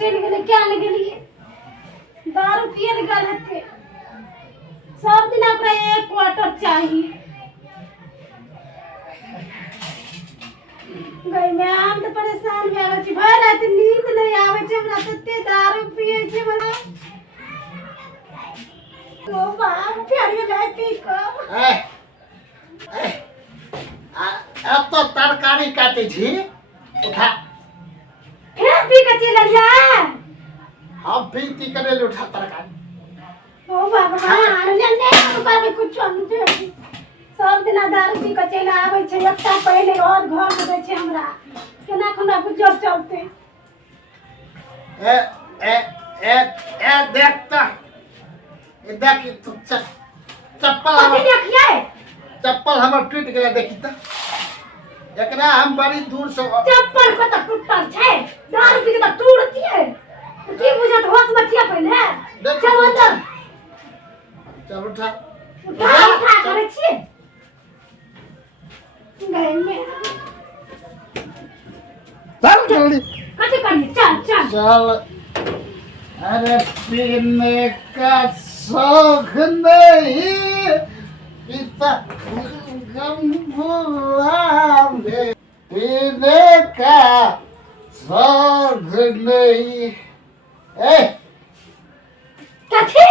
चल गेले क्या ले गेलिए दारू पिए ले गल थे सब दिन अपना एक क्वार्टर चाहिए गई मैं हम तो परेशान में आवे छी भर रात नींद नहीं आवे छै हमरा तते दारू पिए छै मला ओ बाप प्यारी जाय पी को अब तो तरकारी काटे छी उठा फिर पी के चलिया हम पीती करे ले उठा तरकारी ओ बाबा हां ले पर कुछ हमसे सब दिन दारू पी के चला आवे छै एकटा पहले और घर में दै छै हमरा केना हमरा गुजर चलते ए देखता ए देख तू चप्पल कथि देखिए चप्पल हमर टूट गेल देखी त एकरा हम बड़ी दूर से चप्पल को तो टूटल छै दारू पी के तो टूटतिए की बुझत होश में छिए पहले चल अंदर चल उठा उठा करे छी गए में चल जल्दी कथि करनी चल चल चल अरे पीने का शौक नहीं पिता गम भुलावे पीने का शौक नहीं ए कथि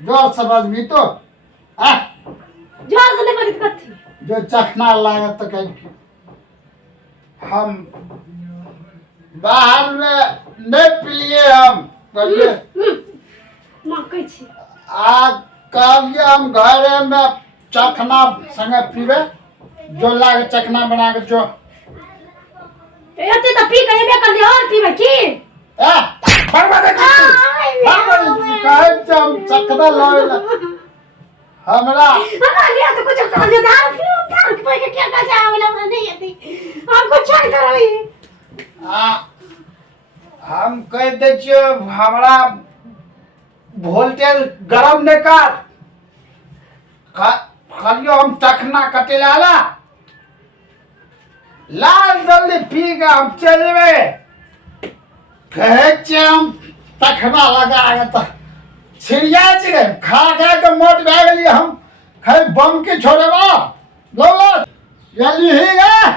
जो समझ भी तो जोर से नहीं बनी कथि जो चखना लागत तो कहीं हम बाहर में नहीं पिए हम मांगे छी आज कहलिए हम घरे में चखना संगे पीबे जो लागे चखना बना के जो एते तो पी के एबे कर ले और पीबे की बर्बाद कहे हम चखना लावे हमरा लिया तो कुछ कर दे दारू पी के क्या कर जावे हमरा नहीं आती हम कुछ नहीं करई हम कह दे छियो हमरा वोल्टेज गरम नहीं कर खालियो हम चखना कटेला लाल जल्दी पी के हम चलबे कहे छियै हम तखना लगा तो छिड़िया छै खा के मोट भए गेलिए हम खाली बम के छोड़ेबा लो जल्दी ही गे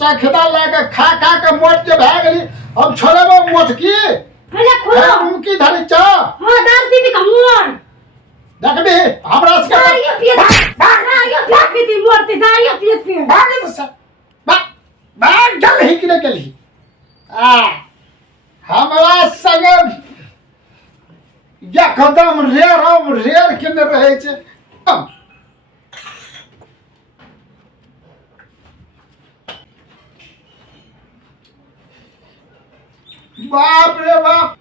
चखना लगा खा के मोट जे भए गेली हम छोड़ेबा मोट की अरे खोलो उनकी धरी चा हां दारू पी के मोर देखबी हमरा से दारू पिए दारू पीती मोरती दारू पिए भागे तो सब बाग जल ही किने गेली हमरा संगे या कदम रेर किने रहे छै बाप रे बाप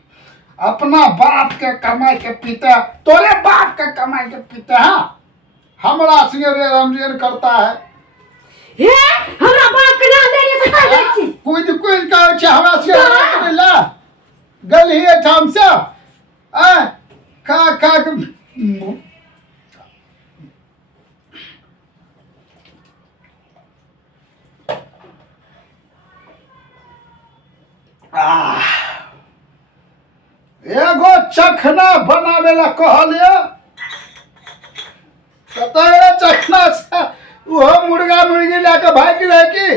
अपना बाप के कमाई के पीते तोरे बाप के कमाई के पीते हैं हमरा संगे रेर करता है हे हमरा बाप के नाम ले से कह दै छी कुछ कहै छै हमरा से ला गली ठाम से खा के एगो चखना बनावे ला कहलिए कतय चखना से वो मुर्गा मुर्गी लेके भाग रहे की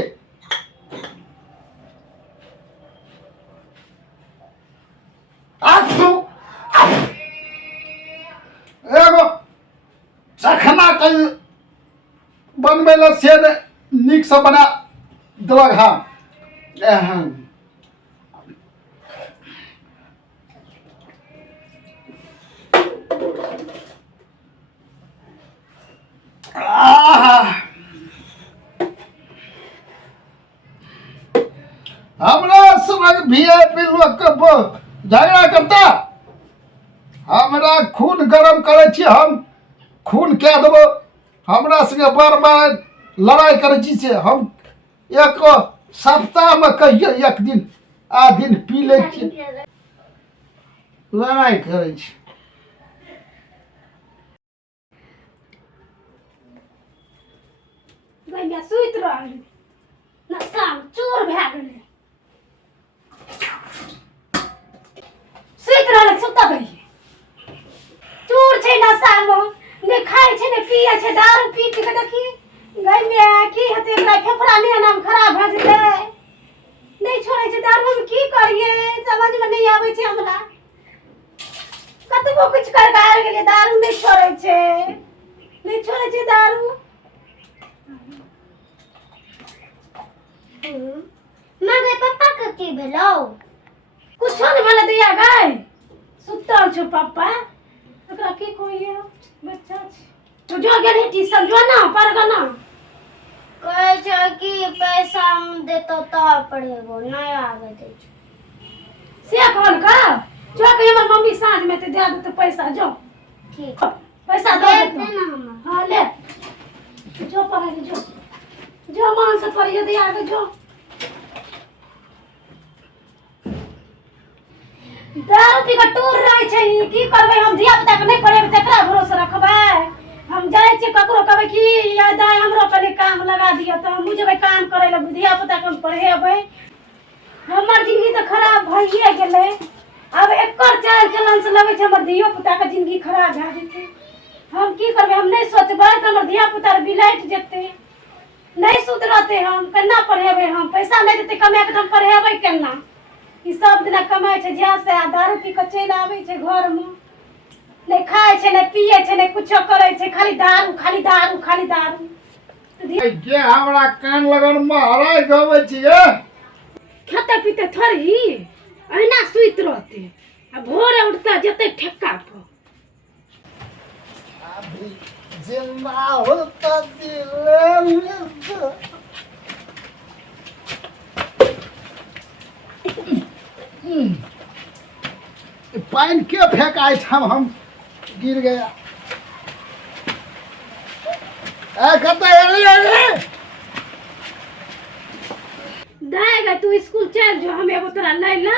एगो चखना कल बनबे ला से नीक से बना देलक हाँ हमरा समझ वीआईपी लोग के झगड़ा करता हमरा खून गरम करे छी हम खून कह देबो हमरा संगे बार बार लड़ाई करे छी से हम एक सप्ताह में कहियो एक दिन आ दिन पी ले छी लड़ाई करे छी भैया सुइत रहल नशा चोर भए गेलै पिए छे दारू पी के देखी गई में की हेते एकरा फेफड़ा में नाम खराब भ जेते नहीं छोड़े छे दारू में की करिए समझ में नहीं आवे छे हमरा कतबो कुछ कर बाहर गेलिए दारू नहीं छोड़े छे दारू मगर पापा के की भेलो कुछो नहीं भले दिया गए सुतल छो पापा एकरा की कहिए बच्चा छे तो जो गेली ट्यूशन जो ना परगना कहे छे कि पैसा हम देतो तो पढ़ेबो नहीं आवे दे से कौन का जो कहे हमर मम्मी साँझ में ते दे दे पैसा जो ठीक पैसा दे दे दे ना हम हां ले जो पढ़े जो मान से पढ़िए दे आगे जो दारू पी के टूर रहे छै की करबै हम धिया पुता के नहीं पढ़ेबै तकरा भरोसा रखबै हम जाय छी ककरो कहबै कि याद आय हमरो कनी काम लगा दियो त हम जेबै काम करे ले धिया पुता के हम पढ़ेबै हमर जिंदगी त खराब भइए गेलै अब एकर चाल चलन से लगे छै हमर धियो पुता के जिंदगी खराब भ जेतै हम की करबै हम नहीं सोचबै त हमर धिया पुता बिलाइट जेतै नहीं सुधरते हम केना पढ़ेबै हम पैसा नहीं देते कमा के हम पढ़ेबै केना ई सब दिन कमाई छै जा से दारू पी के चल आबै छै घर में नहीं खाए छै नहीं पिए छै नहीं कुछो करे छै खाली दारू के हमरा कान लगन महाराज गबै छिए खेते पीते थोड़ी अहिना सुइत रहते आ भोरे उठता जते ठेक्का पर अभी जिंदा होता दिले पानी क्यों फेंकाई हम गिर गया दाएगा तू स्कूल चल जो हम एगो तोरा ले ला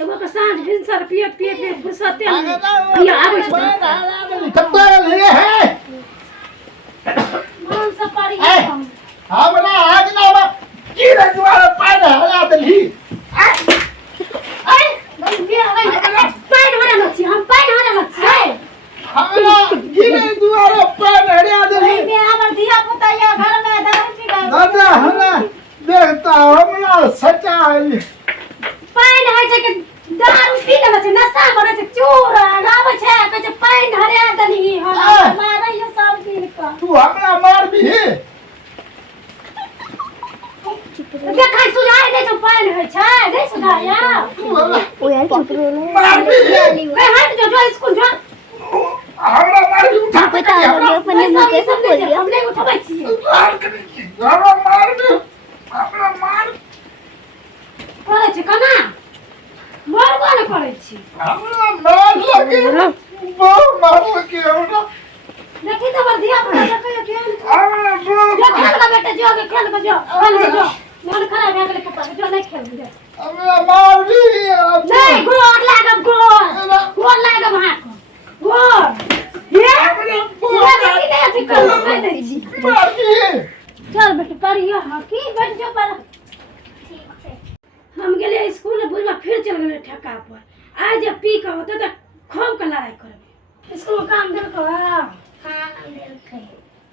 एगो के साँझ भिनसर पिए घुसते भैया आबै छै कत्ते लिए है मन से पढ़िए हम हमरा आग ना की रे दुआरे पानी हला देली हमरा गिरे दुआरे पानी हला देली दादा हमरा देखता हमरा सचा पानि होइ छै कि दारू पी लेबै छै नशा करै छै चूर आबै छै कहै छै पानि हरा देली हम मारै ये सब दिन का तू हमरा मारबी देखाइ सुझाइ दे छै पानि होइ छै नहीं सुझाया तू हमरा ओ यार चुप रहो मारबी ए हट जो स्कूल जो हमरा मारबी उठा के पता है अपने मुंह के सब बोल दिया हम नहीं उठबै छी मार के हमरा मारबी हमरा मार करै छै कना मरबो न करै छी हमरा मार लगे बहुत मार लगे हमरा देखी तो बर दिया पड़ा देखै केहन हमरा जो खेल का बेटा जो के खेल का जो मन खराब भए गेलै पप्पा जो नहीं खेल जो हमरा मारबी नहीं गोर लागब गोर लागब हाथ गोर ये देखी नहीं अथी कर कह दै छी मारबी चल बेटा पढ़ियो हां की बैठ जो पर हम गेले स्कूल में बुझवा फिर चल गेले ठेका पर आज जब पी के होते त खूब के लड़ाई करबे स्कूल में काम देल को हां देलकै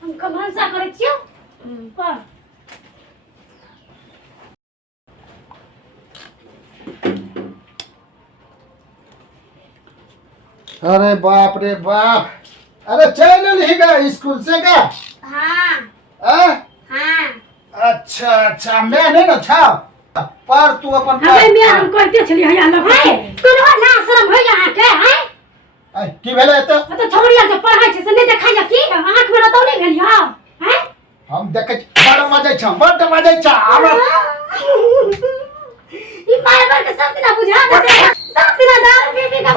हम कमंसा करे छियो कर अरे बाप रे बाप अरे चल ही गया स्कूल से का हां हां अच्छा मैं नहीं ना था पर तू अपन हमें मैं हम कहते छली हया लग तोरा ना शर्म होय यहाँ के हैं की भेले त तो छोड़िया जे पढ़ाई छै से नहीं देखाइया की आंख में तो नहीं भेलिया हैं हम देखे बड़ मजे छ हमरा ई माय बार के सब दिना बुझा दे सब दिना दारू पी पी के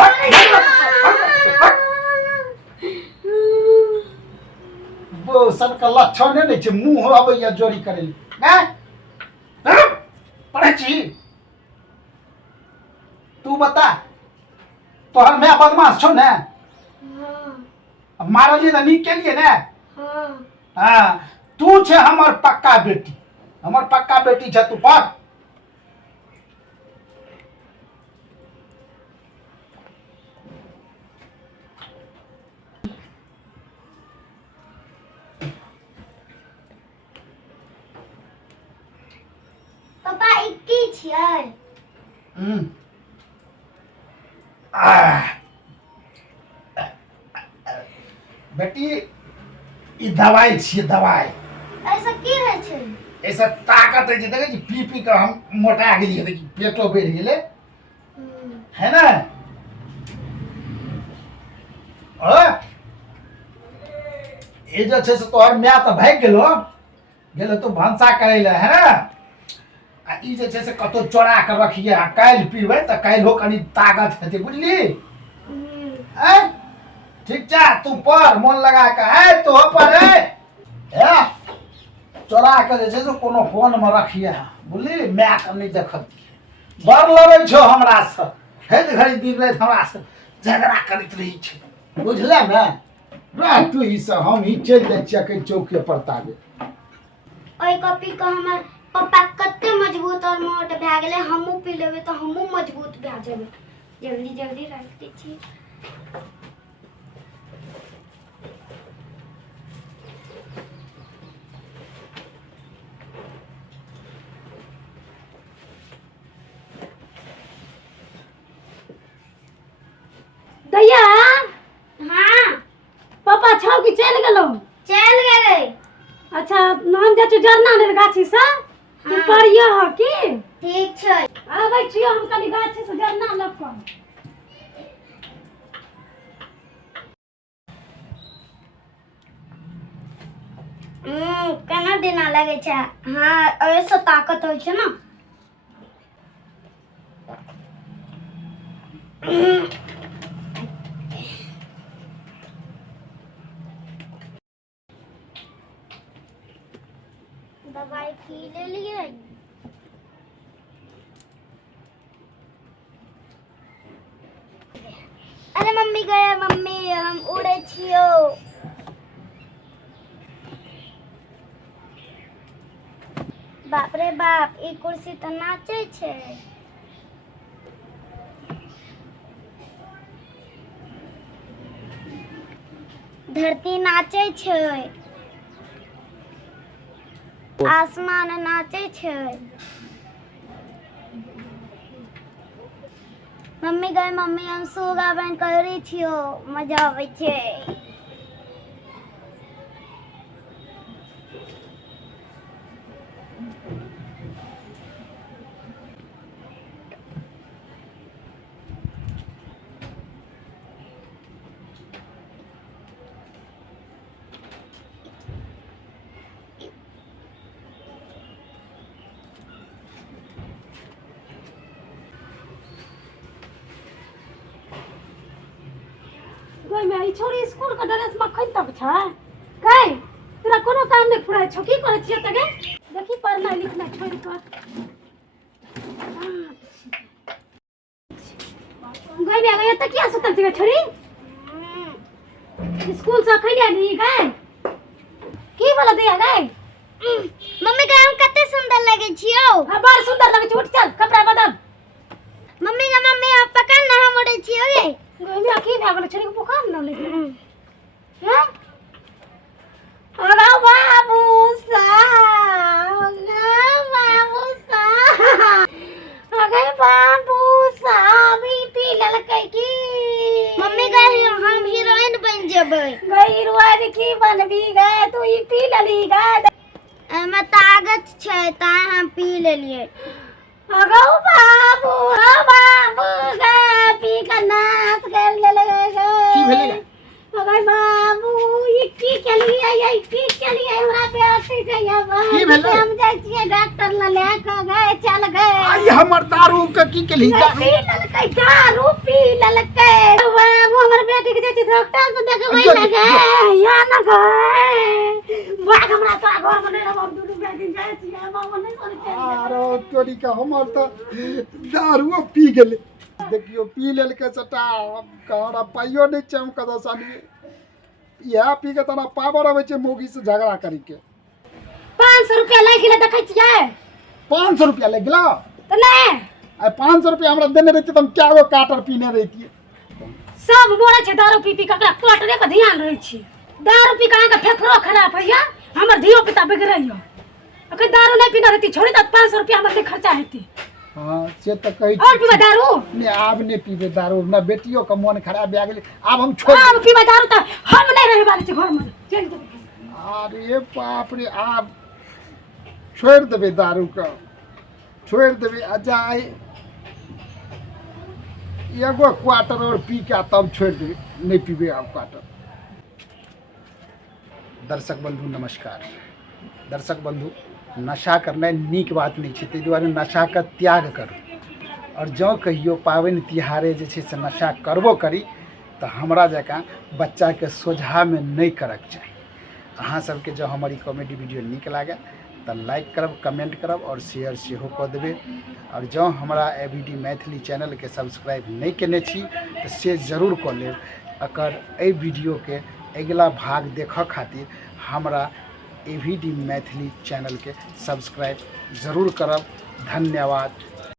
वो सन का लक्षण नहीं छै मुंह अबैया जोरी करे ना पढ़े छी तू बता तोहर मैं बदमाश छौ ना हां मारली त नीक के लिए ना हां हां तू छे हमर पक्का बेटी छे तू पढ़ नहीं छियै। आह, बेटी ई दवाई छियै दवाई। ऐसा की है छै? ऐसा ताकत है देखे छी पी पी कर हम मोटा गेलिए देखी पेटो बढ़ गेले है ना। ये जो छै से तोहर माय तो भाग गेलो तो भंसा करे ले है ना। आ ई जे छै से कतो चोरा कर रखिए आ काल पीबे त काल हो कनी ताकत हेते बुझली। ठीक छै तू पढ़ मन लगा के है तो पर है चोरा के जे छै से कोनो फोन में रखिए बुझली। माय के नहीं देखत बड़ लड़ै छौ हमरा से हे घड़ी दिन रात हमरा से झगड़ा करैत रही छै बुझले ना। रह तू ई से हम ही चल जाय छियै के चौके पर ताबे। ओइ कॉपी का हमर पापा कते मजबूत और मोट भए गेले हमहू पी लेबे तो हमहू मजबूत भए जेबे। जल्दी जल्दी रख दै छी। दैया हाँ पापा छौ कि चल गेलो? चल गेले। अच्छा हम जा छु जरना ने गाछी से तू हाँ। पढ़िए ह की? ठीक छै। आबै छियो हम कनी गाछी से जरना लऽ कऽ। केना देना लगे छै। हाँ ऐसे ताकत होइ छै ना। दवाई पी लेलिए। अरे मम्मी गए मम्मी हम उड़े छियो। बाप रे बाप ई कुर्सी तो नाचे छै। धरती नाचे छै आसमान नाचे छै। मम्मी गए मम्मी हम सुगा बन करी छियो मजा आवे छै। कोई में ई छोरी स्कूल का ड्रेस में खन तक छै गई तोरा कोनो काम नहीं फुराय छौ की करे छियै त गे देखी पढ़ना लिखना छोड़ कर। गई में गई त किया सुतल छी छोरी? स्कूल से खैया नी गई की बोला दिया गई? मम्मी का हम कते सुंदर लगे छियो। हां बड़ सुंदर लगे छी उठ चल कपड़ा बदल। मम्मी आप पकड़ ना हम उड़े छियो गे। गई में की भए गेल छोरी को बुखार न लगे हैं? अरे बाबू साहब अरे बाबू साहब ई पी ललकै की? मम्मी गए हम हीरोइन बन जेबै। गई हीरोइन की बनबी गए तू ई पी लली गए? एमे ताकत छै ताय हम पी लेलिए। अरे बाबू गए पी के नाच कर लेले गए। की भेलै गे? अरे बाबू ई की केलिए ये की केलिए हमरा पे अथी गया की भेलै? हम जाय छियै डॉक्टर ल ले के गए चल गए। आई हमर दारू के की केली? पी ललकै दारू पी ललकै। बाबू हमर बेटी के जे डॉक्टर से देखबै लगे या न गए भाग हमरा तोरा घर में नहीं रहब दुनू बेटी जाय छियै बाबू नहीं करे। आरो तोरी का हमर त दारू पी गेले देखियो पी लेल के चटा कहरा पाइयो नहीं छै हम कदा सानी यह पी के तना पावर आवे छै मोगी से झगड़ा करी के। 500 रुपया लग गेले देखै छियै। 500 रुपया लग गेला त नहीं आ 500 रुपया हमरा देने रहती तो हम क्या गो काटर पीने रहती। सब बोले छै दारू पी पी ककरा कटरे के ध्यान रहै छी। दारू पी के अहाँके फेफड़ो खराब होइया हमर धियो पुता बिगड़ैया। अखन दारू नहीं पीना रहती छोड़ी त 500 रुपया हमर खर्चा हेती हाँ से तो कही और पीबे दारू नहीं आब नहीं पीबे दारू ना बेटियों का मन खराब भए गेलै आब हम छोड़ अब पीबे दारू त हम नहीं रहे वाले छै घर में चल जेबै अरे बाप रे आब छोड़ देबै दारू का छोड़ देबै आ जाए एगो क्वार्टर और पी के तब छोड़ देबै नहीं पीबे आब क्वार्टर। दर्शक बंधु नमस्कार। दर्शक बंधु नशा करनाइ नीक बात नहीं छै, ताहि दुआरे नशा के त्याग करू। और जँ कहियो पाबनि तिहारे जे छै से नशा करबो करी तऽ हमरा जकाँ बच्चाके सोझामे नहीं करक चाही। अहाँ सबके जँ हमर ई कॉमेडी वीडियो नीक लागे तऽ लाइक करब, कमेंट करब और शेयर सेहो कऽ देबै। और जँ हमरा AVD मैथिली चैनल के सब्सक्राइब नहीं केने छी तऽ से जरूर कऽ लेब। एकर एहि वीडियो के अगिला भाग देखऽ खातिर हमरा AVD मैथिली चैनल के सब्सक्राइब जरूर करब। धन्यवाद।